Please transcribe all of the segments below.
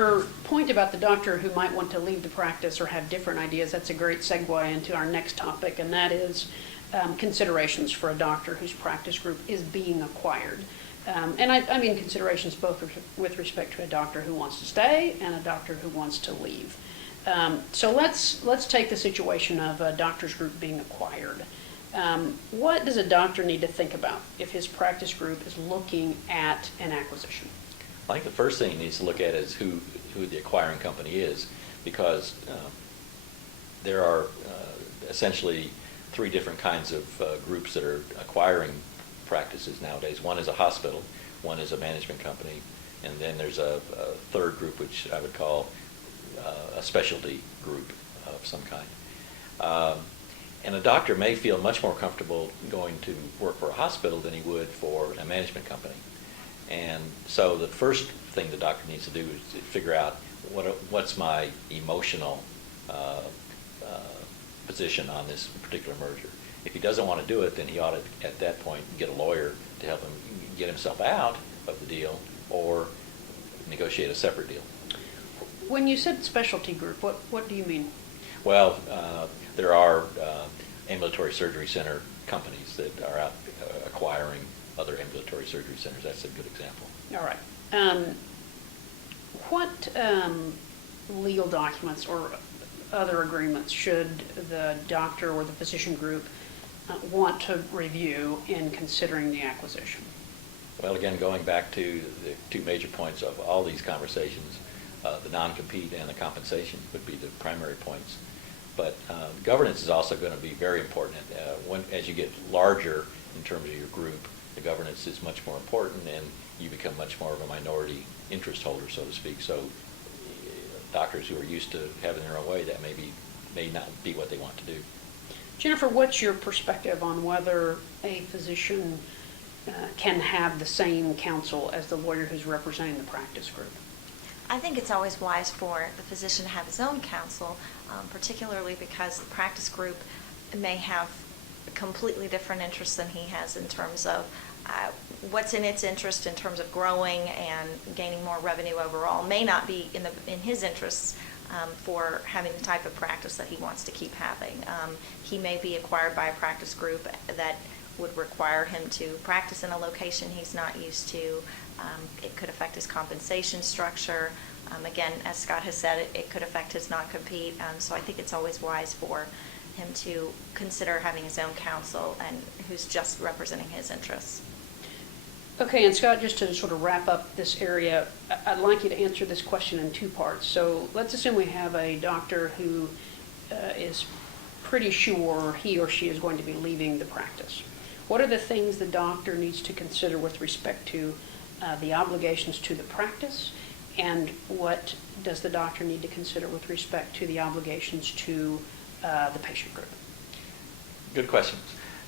your point about the doctor who might want to leave the practice or have different ideas, that's a great segue into our next topic, and that is considerations for a doctor whose practice group is being acquired. And I mean considerations both with respect to a doctor who wants to stay and a doctor who wants to leave. So let's take the situation of a doctor's group being acquired. What does a doctor need to think about if his practice group is looking at an acquisition? I think the first thing he needs to look at is who the acquiring company is, because there are essentially three different kinds of groups that are acquiring practices nowadays. One is a hospital, one is a management company, and then there's a third group which I would call a specialty group of some kind. And a doctor may feel much more comfortable going to work for a hospital than he would for a management company. And so the first thing the doctor needs to do is to figure out what's my emotional position on this particular merger. If he doesn't want to do it, then he ought to, at that point, get a lawyer to help him get himself out of the deal or negotiate a separate deal. When you said specialty group, what do you mean? Well, there are ambulatory surgery center companies that are out acquiring other ambulatory surgery centers. That's a good example. All right. What legal documents or other agreements should the doctor or the physician group want to review in considering the acquisition? Well, again, going back to the two major points of all these conversations, the non-compete and the compensation would be the primary points. But governance is also going to be very important. As you get larger in terms of your group, the governance is much more important, and you become much more of a minority interest holder, so to speak. So doctors who are used to having their own way, that may not be what they want to do. Jennifer, what's your perspective on whether a physician can have the same counsel as the lawyer who's representing the practice group? I think it's always wise for the physician to have his own counsel, particularly because the practice group may have completely different interests than he has in terms of what's in its interest in terms of growing and gaining more revenue overall may not be in his interests for having the type of practice that he wants to keep having. He may be acquired by a practice group that would require him to practice in a location he's not used to. It could affect his compensation structure. Again, as Scott has said, it could affect his non-compete. So I think it's always wise for him to consider having his own counsel and who's just representing his interests. Okay, and Scott, just to sort of wrap up this area, I'd like you to answer this question in two parts. So let's assume we have a doctor who is pretty sure he or she is going to be leaving the practice. What are the things the doctor needs to consider with respect to the obligations to the practice, and what does the doctor need to consider with respect to the obligations to the patient group? Good questions.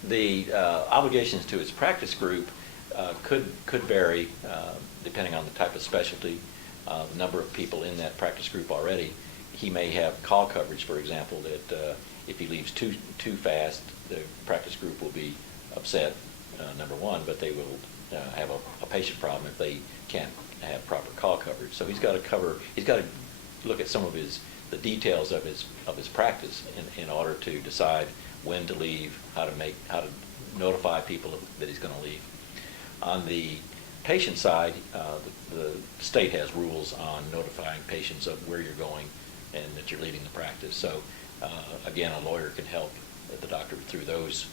The obligations to his practice group could vary depending on the type of specialty, the number of people in that practice group already. He may have call coverage, for example, that if he leaves too fast, the practice group will be upset, number one, but they will have a patient problem if they can't have proper call coverage. So he's got to look at some of the details of his practice in order to decide when to leave, how to notify people that he's going to leave. On the patient side, the state has rules on notifying patients of where you're going and that you're leaving the practice. So again, a lawyer can help the doctor through those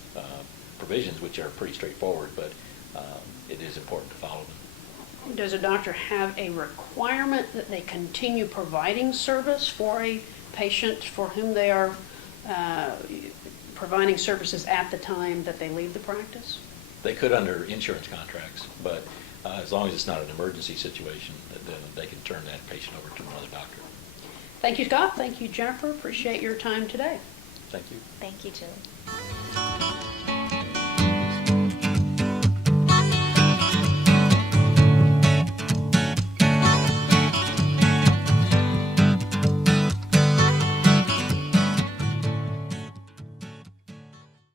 provisions, which are pretty straightforward, but it is important to follow them. Does a doctor have a requirement that they continue providing service for a patient for whom they are providing services at the time that they leave the practice? They could under insurance contracts, but as long as it's not an emergency situation, then they can turn that patient over to another doctor. Thank you, Scott. Thank you, Jennifer. Appreciate your time today. Thank you. Thank you, Julie.